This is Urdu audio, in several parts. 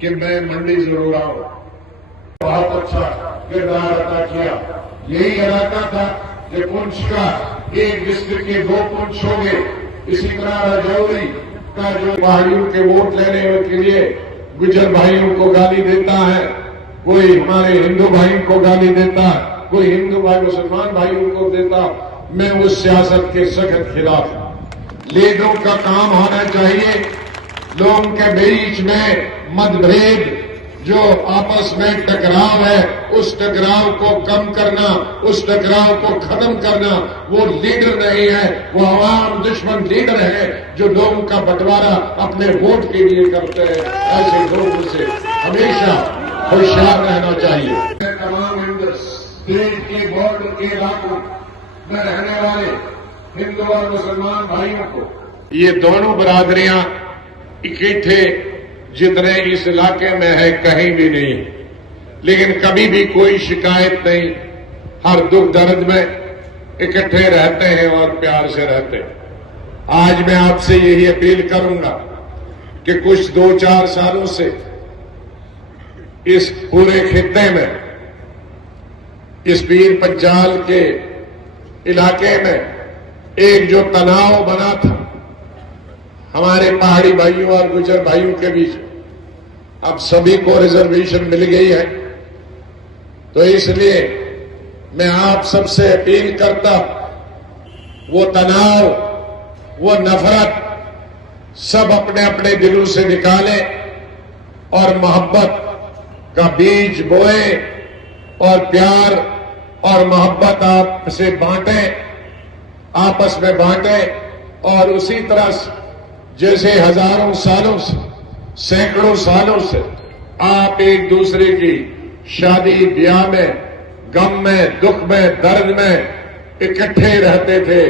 کہ میں منڈی ضرور آؤں. بہت اچھا کردار ادا کیا. یہی علاقہ تھا کہ پونچھ کا ایک ڈسٹرکٹ کے 2 پونچھ ہو گئے. اسی طرح راجوری کا جو پہاڑیوں کے ووٹ لینے کے لیے گجر بھائیوں کو گالی دیتا ہے, کوئی ہمارے ہندو بھائیوں کو گالی دیتا, کوئی ہندو بھائی مسلمان بھائیوں کو دیتا. میں اس سیاست کے سخت خلاف ہوں. لیڈروں کا کام ہونا چاہیے لوگوں کے بیچ میں مت بھید, جو آپس میں ٹکراؤ ہے اس ٹکراؤ کو کم کرنا, اس ٹکراؤ کو ختم کرنا. وہ لیڈر نہیں ہے, وہ عوام دشمن لیڈر ہے جو لوگوں کا بٹوارا اپنے ووٹ کے لیے کرتے ہیں. ایسے لوگوں سے ہمیشہ ہوشیار رہنا چاہیے. تمام دیش کے بارڈر کے علاقوں میں رہنے والے ہندو اور مسلمان بھائیوں کو, یہ دونوں برادریاں اکٹھے جتنے اس علاقے میں ہے کہیں بھی نہیں, لیکن کبھی بھی کوئی شکایت نہیں. ہر دکھ درد میں اکٹھے رہتے ہیں اور پیار سے رہتے ہیں. آج میں آپ سے یہی اپیل کروں گا کہ کچھ 2-4 سالوں سے اس پورے خطے میں, اس پیر پنچال کے علاقے میں ایک جو تناؤ بنا تھا ہمارے پہاڑی بھائیوں اور گجر بھائیوں کے بیچ, اب سبھی کو ریزرویشن مل گئی ہے. تو اس لیے میں آپ سب سے اپیل کرتا, وہ تناؤ, وہ نفرت سب اپنے اپنے دلوں سے نکالیں اور محبت کا بیج بوئیں اور پیار اور محبت آپ سے بانٹیں, آپس میں بانٹیں. اور اسی طرح جیسے ہزاروں سالوں سے, سینکڑوں سالوں سے آپ ایک دوسرے کی شادی بیاہ میں, غم میں, دکھ میں, درد میں اکٹھے رہتے تھے,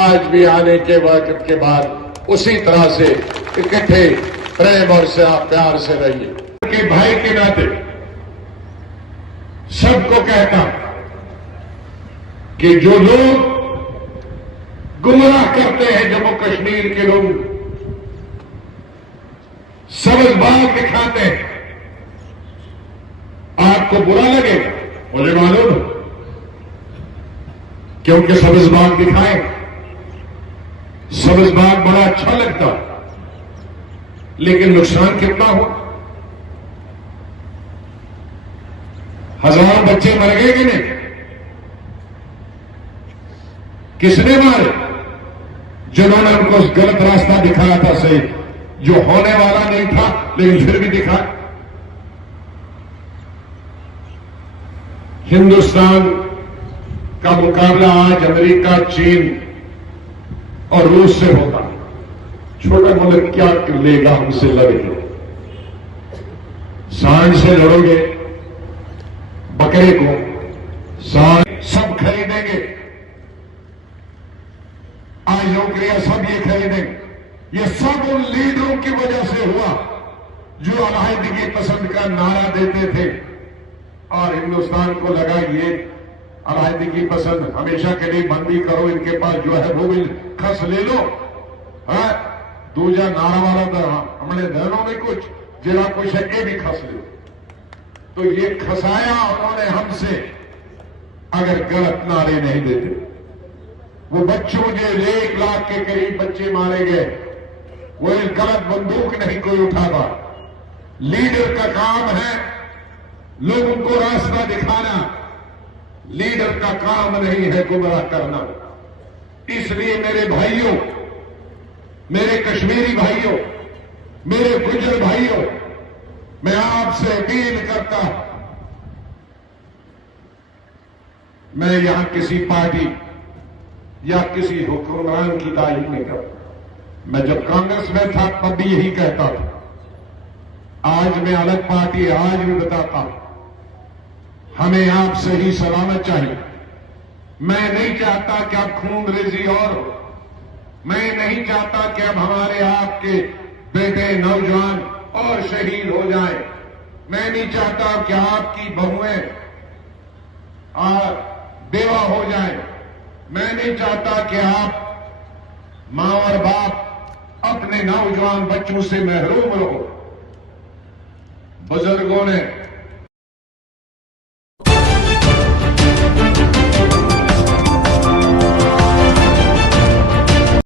آج بھی آنے کے وقت کے بعد اسی طرح سے اکٹھے پریم اور پیار سے رہیے. کہ بھائی کے ناطے سب کو کہتا کہ جو لوگ گمراہ کرتے ہیں جموں کشمیر کے لوگ, سبز باغ دکھاتے ہیں, آپ کو برا لگے گا مجھے معلوم, کیونکہ سبز باغ دکھائیں, سبز باغ بڑا اچھا لگتا, لیکن نقصان کتنا ہو. 1000 بچے مر گئے کہ نہیں؟ کس نے مارے؟ جنہوں نے ان کو غلط راستہ دکھایا تھا, صحیح, جو ہونے والا نہیں تھا لیکن پھر بھی دکھا. ہندوستان کا مقابلہ آج امریکہ, چین اور روس سے ہوگا. چھوٹا ملک کیا لے گا ہم سے لڑ کے؟ سانڈ سے لڑو گے, بکرے کو سانڈ سب خریدیں گے, آج نوکریاں سب یہ خریدیں گے. یہ سب ان لیڈروں کی وجہ سے ہوا جو علیحدگی پسند کا نعرہ دیتے تھے, اور ہندوستان کو لگا یہ علیحدگی پسند ہمیشہ کے لیے بندی کرو, ان کے پاس جو ہے وہ بھی کھس لے لو. دوجا نعرہ والا تھا ہمارے دہنوں میں کچھ جڑا کچھ ہے یہ بھی کھس لو. تو یہ کھسایا انہوں نے ہم سے, اگر غلط نعرے نہیں دیتے. وہ بچوں جو 1 لاکھ کے قریب بچے مارے گئے, وہ غلط بندوق نہیں کوئی اٹھاتا. لیڈر کا کام ہے لوگوں کو راستہ دکھانا, لیڈر کا کام نہیں ہے گمراہ کرنا. اس لیے میرے بھائیوں, میرے کشمیری بھائیوں, میرے گجر بھائیوں, میں آپ سے اپیل کرتا ہوں, میں یہاں کسی پارٹی یا کسی حکمران کی تعریف نہیں کرتا. میں جب کانگریس میں تھا تب بھی یہی کہتا تھا, آج میں الگ پارٹی آج بھی بتاتا ہوں, ہمیں آپ سے ہی سلامت چاہیے. میں نہیں چاہتا کہ اب خون ریزی اور ہو, میں نہیں چاہتا کہ اب ہمارے آپ کے بیٹے نوجوان اور شہید ہو جائیں. میں نہیں چاہتا کہ آپ کی بہویں بیوہ ہو جائیں. میں نہیں چاہتا کہ آپ ماں اور باپ اپنے نوجوان بچوں سے محروم رہو. بزرگوں نے